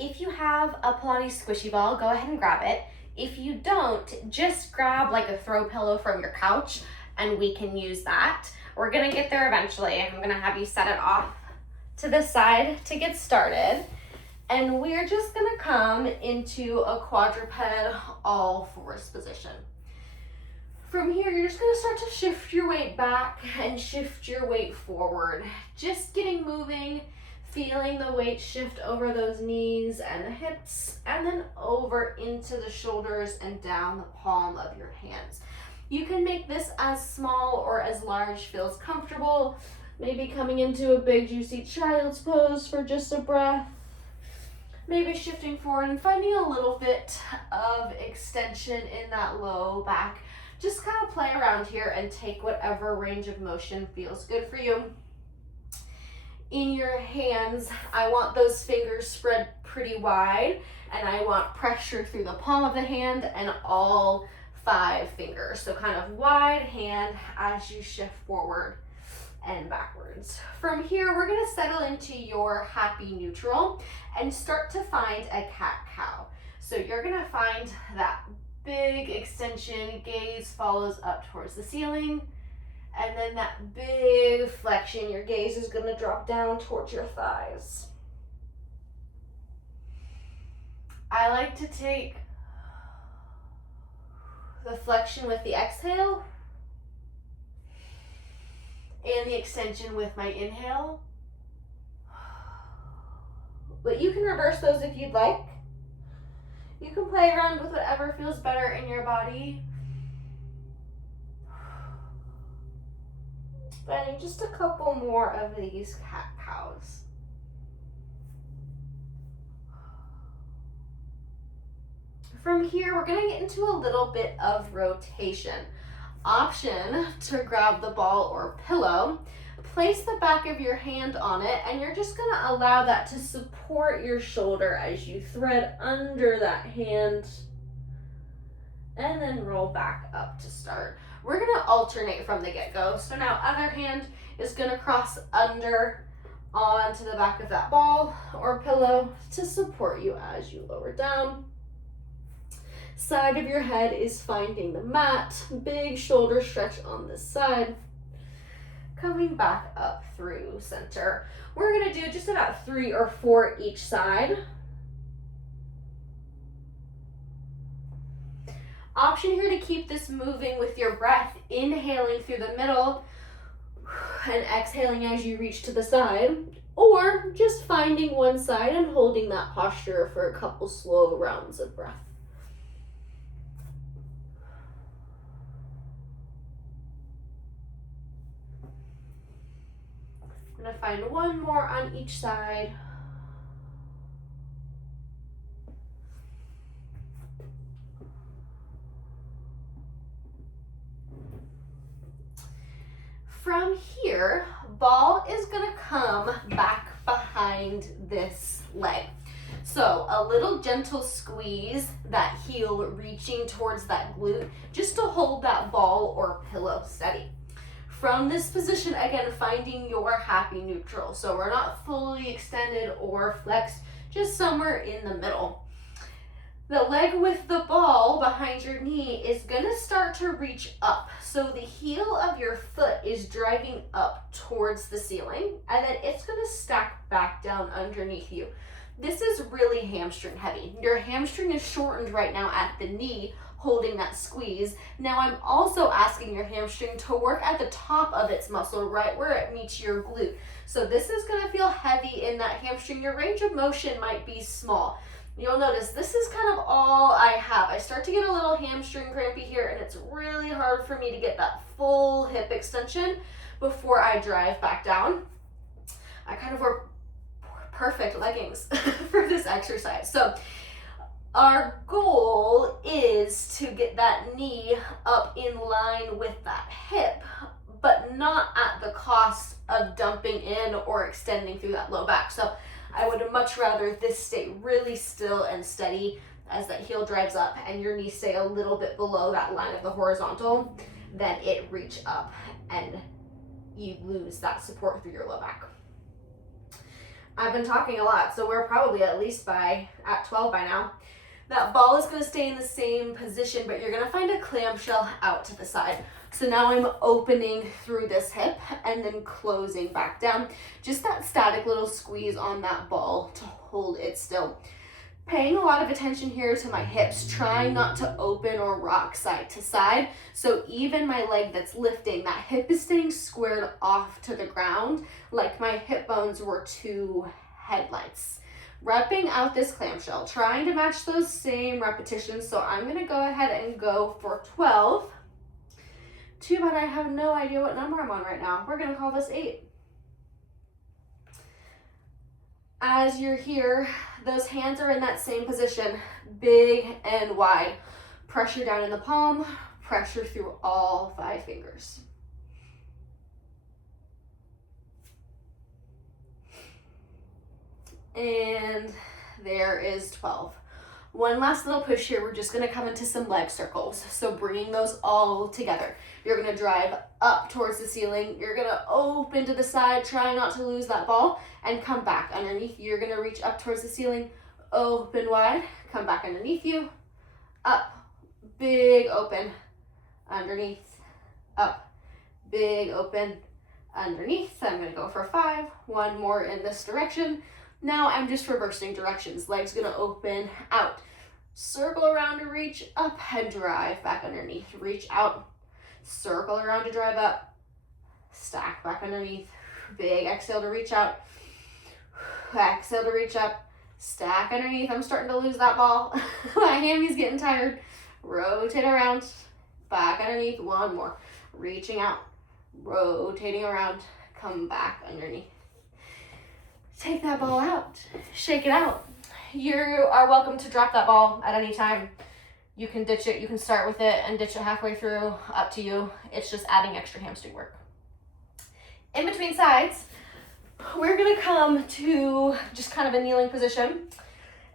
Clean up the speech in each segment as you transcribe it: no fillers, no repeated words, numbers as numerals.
If you have a Pilates squishy ball, go ahead and grab it. If you don't, just grab like a throw pillow from your couch and we can use that. We're gonna get there eventually. I'm gonna have you set it off to the side to get started. And we're just gonna come into a quadruped all fours position. From here, you're just gonna start to shift your weight back and shift your weight forward. Just getting moving, feeling the weight shift over those knees and the hips, and then over into the shoulders and down the palm of your hands. You can make this as small or as large feels comfortable. Maybe coming into a big juicy child's pose for just a breath. Maybe shifting forward and finding a little bit of extension in that low back. Just kind of play around here and take whatever range of motion feels good for you. In your hands, I want those fingers spread pretty wide, and I want pressure through the palm of the hand and all 5 fingers. So kind of wide hand as you shift forward and backwards. From here, we're gonna settle into your happy neutral and start to find a cat-cow. So you're gonna find that big extension, gaze follows up towards the ceiling, and then that big flexion, your gaze is gonna drop down towards your thighs. I like to take the flexion with the exhale and the extension with my inhale. But you can reverse those if you'd like. You can play around with whatever feels better in your body. And just a couple more of these cat-cows. From here, we're gonna get into a little bit of rotation. Option to grab the ball or pillow, place the back of your hand on it, and you're just gonna allow that to support your shoulder as you thread under that hand, and then roll back up to start. We're gonna alternate from the get-go. So now other hand is gonna cross under onto the back of that ball or pillow to support you as you lower down. Side of your head is finding the mat, big shoulder stretch on this side. Coming back up through center. We're gonna do just about 3 or 4 each side. Option here to keep this moving with your breath, inhaling through the middle and exhaling as you reach to the side, or just finding one side and holding that posture for a couple slow rounds of breath. I'm gonna find one more on each side. From here, ball is gonna come back behind this leg. So a little gentle squeeze, that heel reaching towards that glute, just to hold that ball or pillow steady. From this position, again, finding your happy neutral. So we're not fully extended or flexed, just somewhere in the middle. The leg with the ball behind your knee is gonna start to reach up. So the heel of your foot is driving up towards the ceiling, and then it's gonna stack back down underneath you. This is really hamstring heavy. Your hamstring is shortened right now at the knee, holding that squeeze. Now I'm also asking your hamstring to work at the top of its muscle, right where it meets your glute. So this is gonna feel heavy in that hamstring. Your range of motion might be small. You'll notice this is kind of all I have. I start to get a little hamstring crampy here, and it's really hard for me to get that full hip extension before I drive back down. I kind of wear perfect leggings for this exercise. So our goal is to get that knee up in line with that hip, but not at the cost of dumping in or extending through that low back. So I would much rather this stay really still and steady as that heel drives up and your knees stay a little bit below that line of the horizontal than it reach up and you lose that support through your low back. I've been talking a lot, so we're probably at least at 12 by now. That ball is going to stay in the same position, but you're going to find a clamshell out to the side. So now I'm opening through this hip and then closing back down. Just that static little squeeze on that ball to hold it still. Paying a lot of attention here to my hips, trying not to open or rock side to side. So even my leg that's lifting, that hip is staying squared off to the ground like my hip bones were two headlights. Repping out this clamshell, trying to match those same repetitions. So I'm gonna go ahead and go for 12. Too bad I have no idea what number I'm on right now. We're gonna call this 8. As you're here, those hands are in that same position, big and wide. Pressure down in the palm, pressure through all 5 fingers. And there is 12. One last little push here. We're just going to come into some leg circles. So bringing those all together. You're going to drive up towards the ceiling. You're going to open to the side, try not to lose that ball, and come back underneath. You're going to reach up towards the ceiling, open wide, come back underneath you, up, big open, underneath, up, big open, underneath. I'm going to go for 5. One more in this direction. Now I'm just reversing directions. Legs gonna open out. Circle around to reach up and drive back underneath. Reach out. Circle around to drive up. Stack back underneath. Big exhale to reach out. Exhale to reach up. Stack underneath. I'm starting to lose that ball. My hammy's getting tired. Rotate around. Back underneath. One more. Reaching out. Rotating around. Come back underneath. Take that ball out, shake it out. You are welcome to drop that ball at any time. You can ditch it, you can start with it and ditch it halfway through, up to you. It's just adding extra hamstring work. In between sides, we're gonna come to just kind of a kneeling position.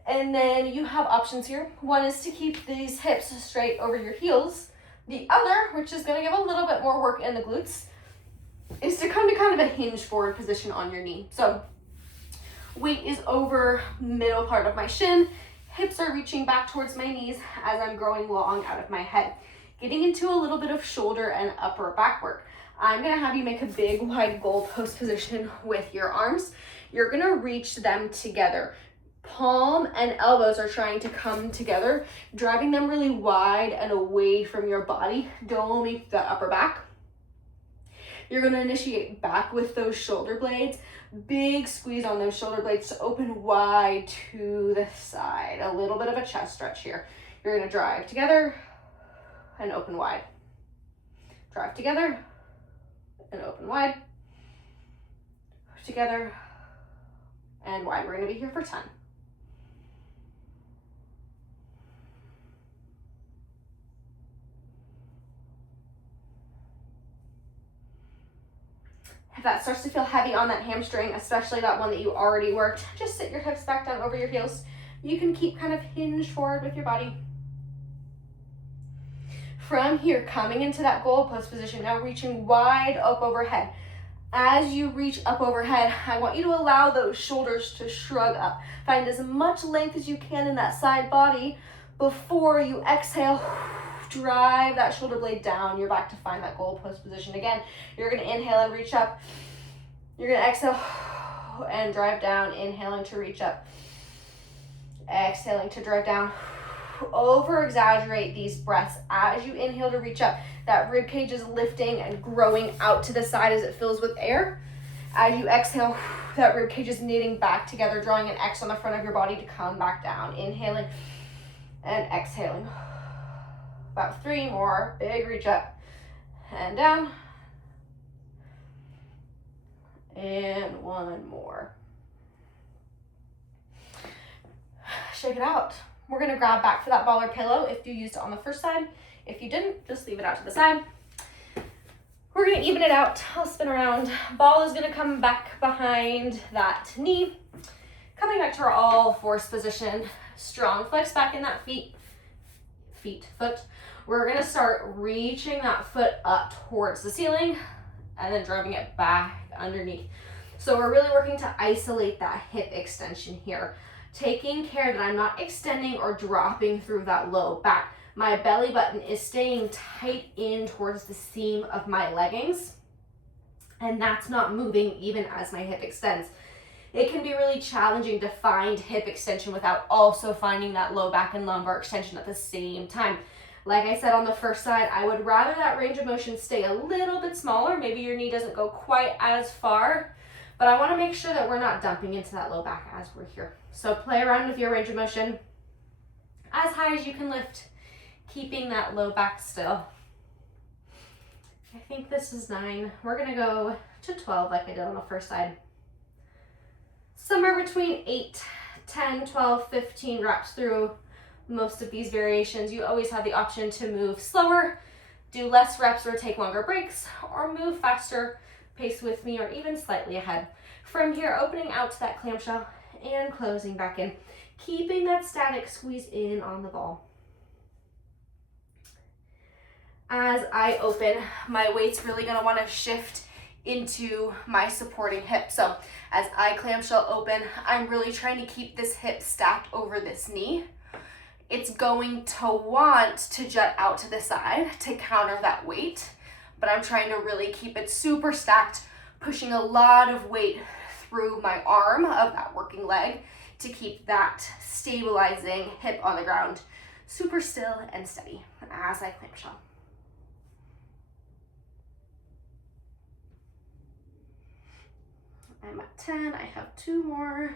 And then you have options here. One is to keep these hips straight over your heels. The other, which is gonna give a little bit more work in the glutes, is to come to kind of a hinge forward position on your knee. So weight is over middle part of my shin. Hips are reaching back towards my knees as I'm growing long out of my head. Getting into a little bit of shoulder and upper back work. I'm gonna have you make a big wide goalpost position with your arms. You're gonna reach them together. Palm and elbows are trying to come together, driving them really wide and away from your body. Don't make the upper back. You're gonna initiate back with those shoulder blades. Big squeeze on those shoulder blades to open wide to the side. A little bit of a chest stretch here. You're gonna drive together and open wide. Drive together and open wide. Together and wide. We're gonna be here for 10. If that starts to feel heavy on that hamstring, especially that one that you already worked, just sit your hips back down over your heels. You can keep kind of hinged forward with your body. From here, coming into that goalpost position, now reaching wide up overhead. As you reach up overhead, I want you to allow those shoulders to shrug up. Find as much length as you can in that side body before you exhale. Drive that shoulder blade down. You're back to find that goalpost position again. You're going to inhale and reach up. You're going to exhale and drive down, inhaling to reach up. Exhaling to drive down. Over exaggerate these breaths as you inhale to reach up. That rib cage is lifting and growing out to the side as it fills with air. As you exhale, that rib cage is knitting back together, drawing an X on the front of your body to come back down. Inhaling and exhaling. About 3 more. Big reach up and down. And 1 more. Shake it out. We're gonna grab back for that ball or pillow if you used it on the first side. If you didn't, just leave it out to the side. We're gonna even it out. I'll spin around. Ball is gonna come back behind that knee. Coming back to our all fours position. Strong flex back in that foot. We're gonna start reaching that foot up towards the ceiling and then driving it back underneath. So we're really working to isolate that hip extension here, taking care that I'm not extending or dropping through that low back. My belly button is staying tight in towards the seam of my leggings, and that's not moving even as my hip extends. It can be really challenging to find hip extension without also finding that low back and lumbar extension at the same time. Like I said on the first side, I would rather that range of motion stay a little bit smaller. Maybe your knee doesn't go quite as far, but I want to make sure that we're not dumping into that low back as we're here. So play around with your range of motion as high as you can lift, keeping that low back still. I think this is 9. We're gonna go to 12 like I did on the first side. Somewhere between 8, 10, 12, 15 reps through most of these variations. You always have the option to move slower, do less reps or take longer breaks, or move faster, pace with me, or even slightly ahead. From here, opening out to that clamshell and closing back in, keeping that static squeeze in on the ball. As I open, my weight's really gonna wanna shift into my supporting hip. So as I clamshell open, I'm really trying to keep this hip stacked over this knee. It's going to want to jut out to the side to counter that weight, but I'm trying to really keep it super stacked, pushing a lot of weight through my arm of that working leg to keep that stabilizing hip on the ground super still and steady as I clamshell. I'm at 10, I have 2 more.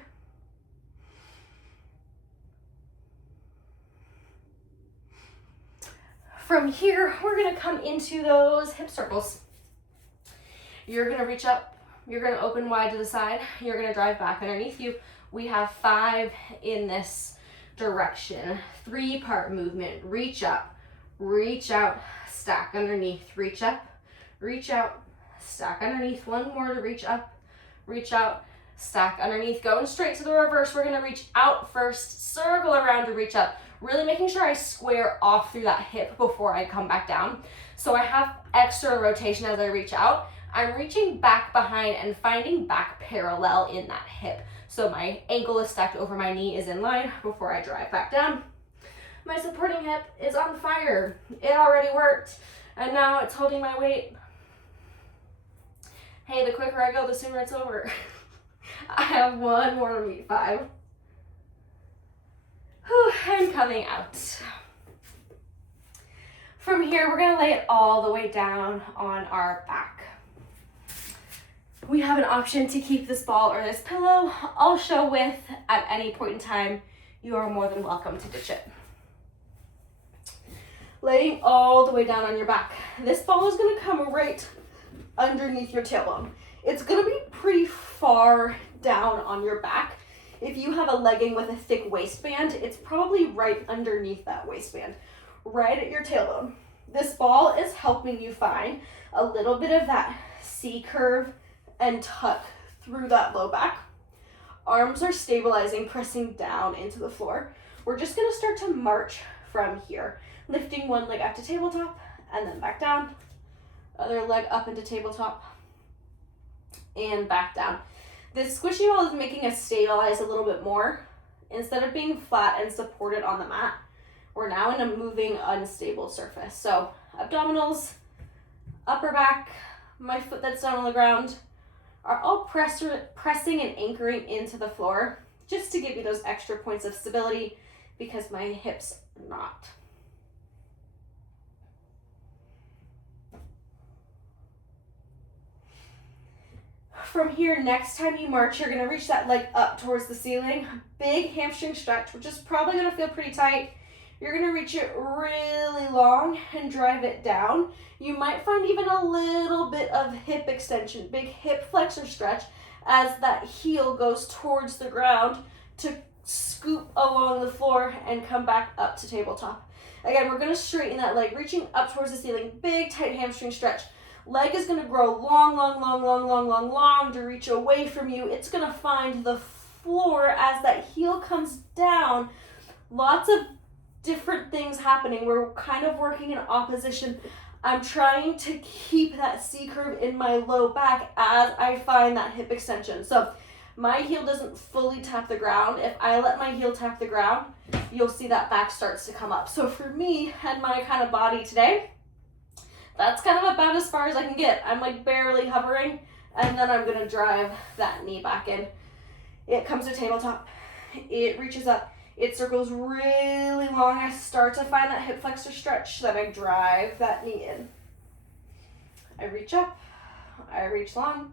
From here, we're gonna come into those hip circles. You're gonna reach up, you're gonna open wide to the side, you're gonna drive back underneath you. We have 5 in this direction. 3-part movement, reach up, reach out, stack underneath, reach up, reach out, stack underneath. 1 more to reach up, reach out, stack underneath. Going straight to the reverse, we're gonna reach out first, circle around to reach up. Really making sure I square off through that hip before I come back down. So I have extra rotation as I reach out. I'm reaching back behind and finding back parallel in that hip. So my ankle is stacked over my knee, is in line before I drive back down. My supporting hip is on fire. It already worked, and now it's holding my weight. Hey, the quicker I go, the sooner it's over. I have 1 more to meet 5. Whew, I'm coming out. From here, we're gonna lay it all the way down on our back. We have an option to keep this ball or this pillow. I'll show with at any point in time. You are more than welcome to ditch it. Laying all the way down on your back. This ball is gonna come right underneath your tailbone. It's gonna be pretty far down on your back. If you have a legging with a thick waistband, it's probably right underneath that waistband, right at your tailbone. This ball is helping you find a little bit of that C curve and tuck through that low back. Arms are stabilizing, pressing down into the floor. We're just gonna start to march from here, lifting 1 leg up to tabletop and then back down. Other leg up into tabletop and back down. This squishy ball is making us stabilize a little bit more. Instead of being flat and supported on the mat, we're now in a moving, unstable surface. So abdominals, upper back, my foot that's down on the ground are all pressing and anchoring into the floor just to give you those extra points of stability because my hips are not. From here, next time you march, you're gonna reach that leg up towards the ceiling. Big hamstring stretch, which is probably gonna feel pretty tight. You're gonna reach it really long and drive it down. You might find even a little bit of hip extension, big hip flexor stretch as that heel goes towards the ground to scoop along the floor and come back up to tabletop. Again, we're gonna straighten that leg, reaching up towards the ceiling, big tight hamstring stretch. Leg is gonna grow long, long, long, long, long, long, long to reach away from you. It's gonna find the floor as that heel comes down. Lots of different things happening. We're kind of working in opposition I'm trying to keep that C curve in my low back as I find that hip extension. So my heel doesn't fully tap the ground. If I let my heel tap the ground, you'll see that back starts to come up. So for me and my kind of body today, that's kind of about as far as I can get. I'm like barely hovering, and then I'm gonna drive that knee back in. It comes to tabletop. It reaches up. It circles really long. I start to find that hip flexor stretch, then I drive that knee in. I reach up, I reach long,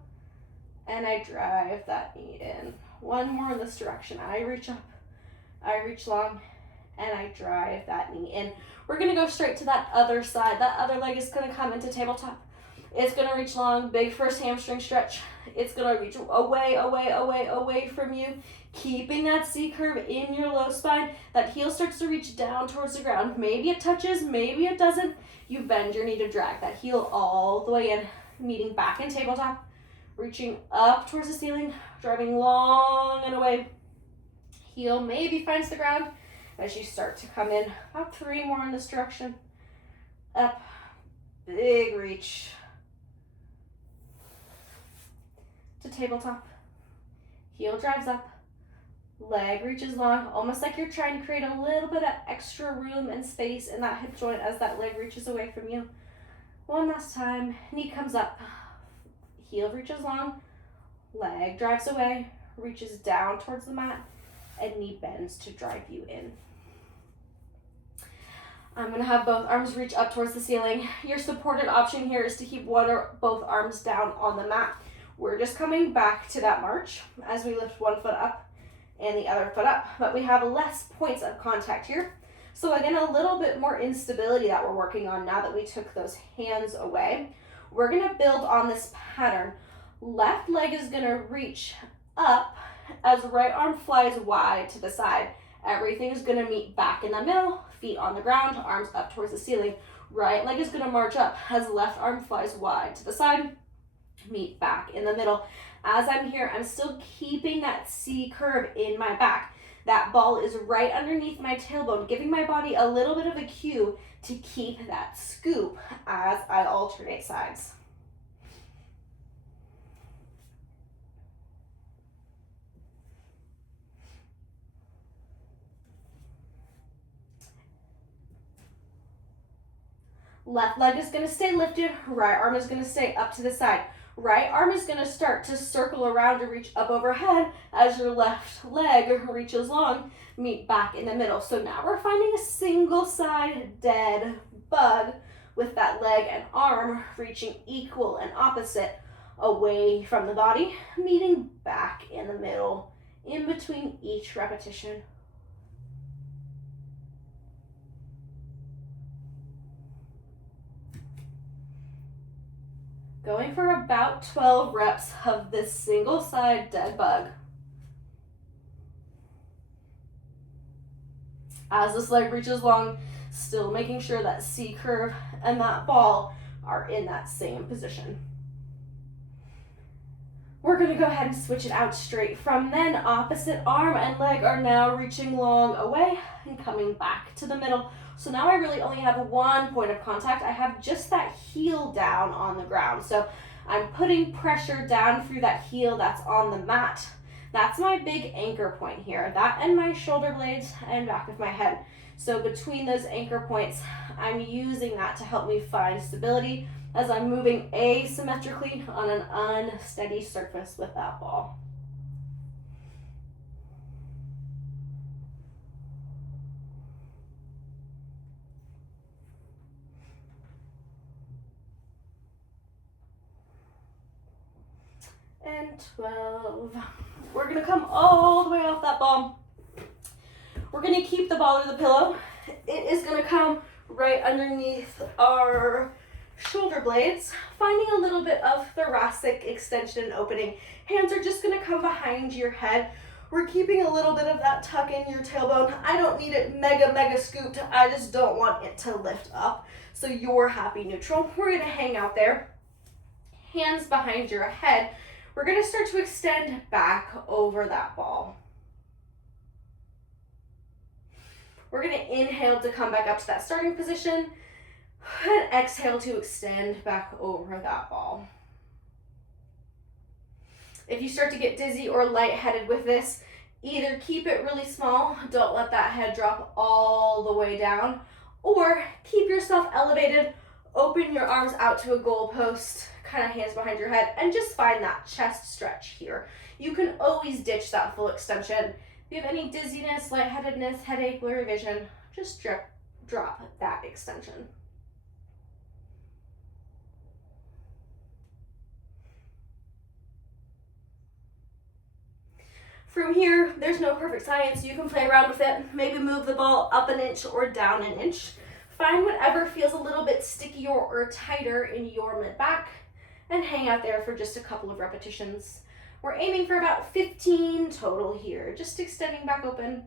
and I drive that knee in. One more in this direction. I reach up, I reach long, and I drive that knee in. We're gonna go straight to that other side. That other leg is gonna come into tabletop. It's gonna reach long, big first hamstring stretch. It's gonna reach away from you, keeping that C curve in your low spine. That heel starts to reach down towards the ground. Maybe it touches, maybe it doesn't. You bend your knee to drag that heel all the way in, meeting back in tabletop, reaching up towards the ceiling, driving long and away. Heel maybe finds the ground as you start to come in. About 3 more in this direction. Up, big reach to tabletop. Heel drives up, leg reaches long, almost like you're trying to create a little bit of extra room and space in that hip joint as that leg reaches away from you. One last time, knee comes up, heel reaches long, leg drives away, reaches down towards the mat, and knee bends to drive you in. I'm gonna have both arms reach up towards the ceiling. Your supported option here is to keep one or both arms down on the mat. We're just coming back to that march as we lift one foot up and the other foot up, but we have less points of contact here. So again, a little bit more instability that we're working on now that we took those hands away. We're gonna build on this pattern. Left leg is gonna reach up as right arm flies wide to the side. Everything is gonna meet back in the middle, feet on the ground, arms up towards the ceiling. Right leg is gonna march up as left arm flies wide to the side, meet back in the middle. As I'm here, I'm still keeping that C curve in my back. That ball is right underneath my tailbone, giving my body a little bit of a cue to keep that scoop as I alternate sides. Left leg is gonna stay lifted, right arm is gonna stay up to the side. Right arm is gonna start to circle around to reach up overhead as your left leg reaches long, meet back in the middle. So now we're finding a single side dead bug with that leg and arm reaching equal and opposite away from the body, meeting back in the middle in between each repetition. Going for about 12 reps of this single side dead bug. As this leg reaches long, still making sure that C curve and that ball are in that same position. We're gonna go ahead and switch it out straight. From then, opposite arm and leg are now reaching long away and coming back to the middle. So now I really only have one point of contact. I have just that heel down on the ground. So I'm putting pressure down through that heel that's on the mat. That's my big anchor point here. That and my shoulder blades and back of my head. So between those anchor points, I'm using that to help me find stability as I'm moving asymmetrically on an unsteady surface with that ball. And 12. We're gonna come all the way off that ball. We're gonna keep the ball or the pillow. It is gonna come right underneath our shoulder blades, finding a little bit of thoracic extension and opening. Hands are just gonna come behind your head. We're keeping a little bit of that tuck in your tailbone. I don't need it mega scooped. I just don't want it to lift up. So you're happy neutral. We're gonna hang out there. Hands behind your head. We're gonna start to extend back over that ball. We're gonna inhale to come back up to that starting position. And exhale to extend back over that ball. If you start to get dizzy or lightheaded with this, either keep it really small, don't let that head drop all the way down, or keep yourself elevated, open your arms out to a goalpost, kind of hands behind your head, and just find that chest stretch here. You can always ditch that full extension. If you have any dizziness, lightheadedness, headache, blurry vision, just drop that extension. From here, there's no perfect science. You can play around with it. Maybe move the ball up an inch or down an inch. Find whatever feels a little bit stickier or tighter in your mid-back and hang out there for just a couple of repetitions. We're aiming for about 15 total here, just extending back open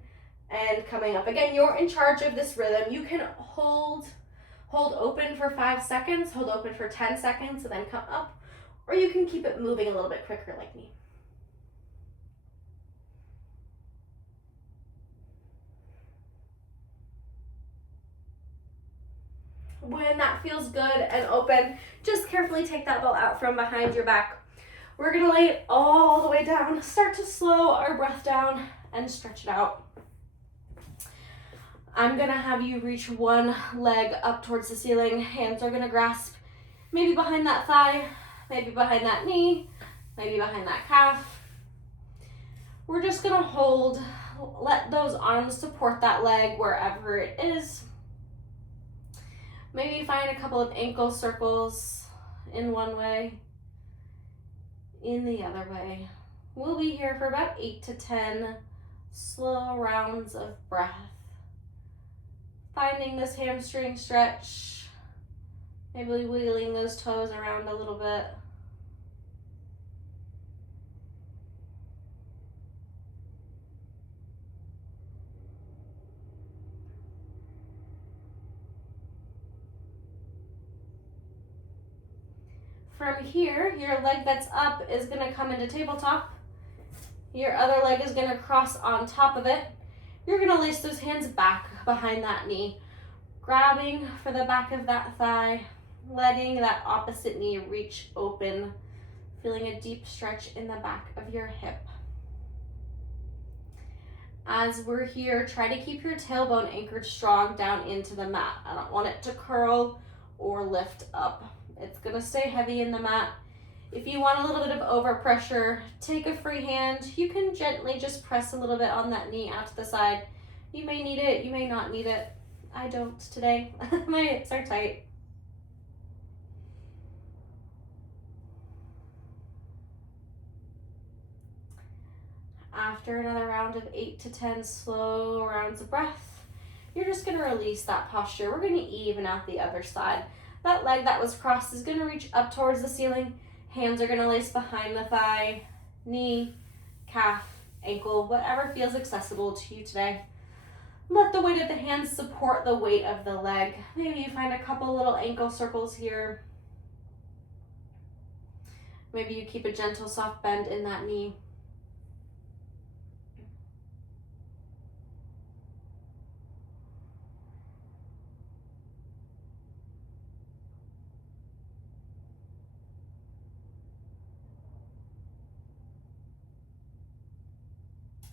and coming up. Again, you're in charge of this rhythm. You can hold open for 5 seconds, hold open for 10 seconds, and then come up, or you can keep it moving a little bit quicker like me. When that feels good and open, just carefully take that ball out from behind your back. We're gonna lay it all the way down, start to slow our breath down and stretch it out. I'm gonna have you reach one leg up towards the ceiling. Hands are gonna grasp maybe behind that thigh, maybe behind that knee, maybe behind that calf. We're just gonna hold, let those arms support that leg wherever it is. Maybe find a couple of ankle circles in one way, in the other way. We'll be here for about 8 to 10 slow rounds of breath. Finding this hamstring stretch, maybe wiggling those toes around a little bit. From here, your leg that's up is going to come into tabletop. Your other leg is going to cross on top of it. You're going to lace those hands back behind that knee, grabbing for the back of that thigh, letting that opposite knee reach open, feeling a deep stretch in the back of your hip. As we're here, try to keep your tailbone anchored strong down into the mat. I don't want it to curl or lift up. It's gonna stay heavy in the mat. If you want a little bit of overpressure, take a free hand. You can gently just press a little bit on that knee out to the side. You may need it, you may not need it. I don't today. My hips are tight. After another round of 8 to 10 slow rounds of breath, you're just gonna release that posture. We're gonna even out the other side. That leg that was crossed is gonna reach up towards the ceiling. Hands are gonna lace behind the thigh, knee, calf, ankle, whatever feels accessible to you today. Let the weight of the hands support the weight of the leg. Maybe you find a couple little ankle circles here. Maybe you keep a gentle soft bend in that knee.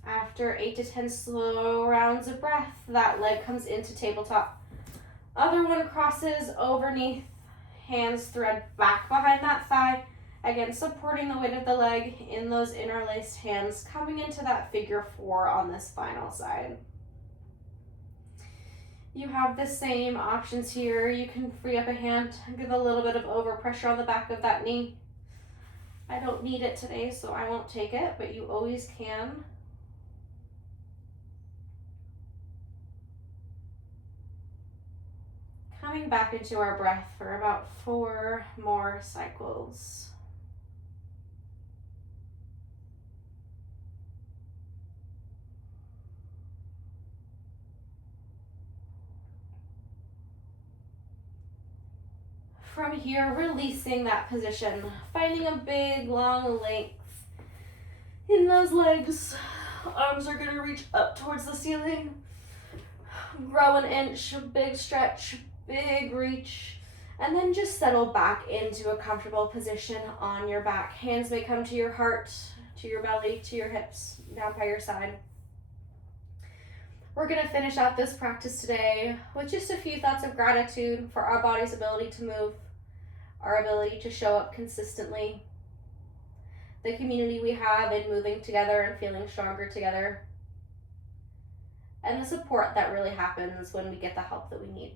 After 8 to 10 slow rounds of breath, that leg comes into tabletop. Other one crosses overneath, hands thread back behind that thigh. Again, supporting the weight of the leg in those interlaced hands, coming into that figure 4 on this final side. You have the same options here. You can free up a hand, give a little bit of overpressure on the back of that knee. I don't need it today, so I won't take it, but you always can. Coming back into our breath for about 4 more cycles. From here, releasing that position, finding a big, long length in those legs. Arms are gonna reach up towards the ceiling. Grow an inch, big stretch, big reach. And then just settle back into a comfortable position on your back. Hands may come to your heart, to your belly, to your hips, down by your side. We're going to finish out this practice today with just a few thoughts of gratitude for our body's ability to move, our ability to show up consistently, the community we have in moving together and feeling stronger together, and the support that really happens when we get the help that we need.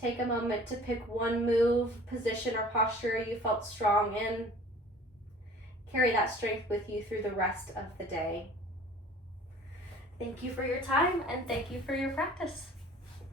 Take a moment to pick one move, position, or posture you felt strong in. Carry that strength with you through the rest of the day. Thank you for your time, and thank you for your practice.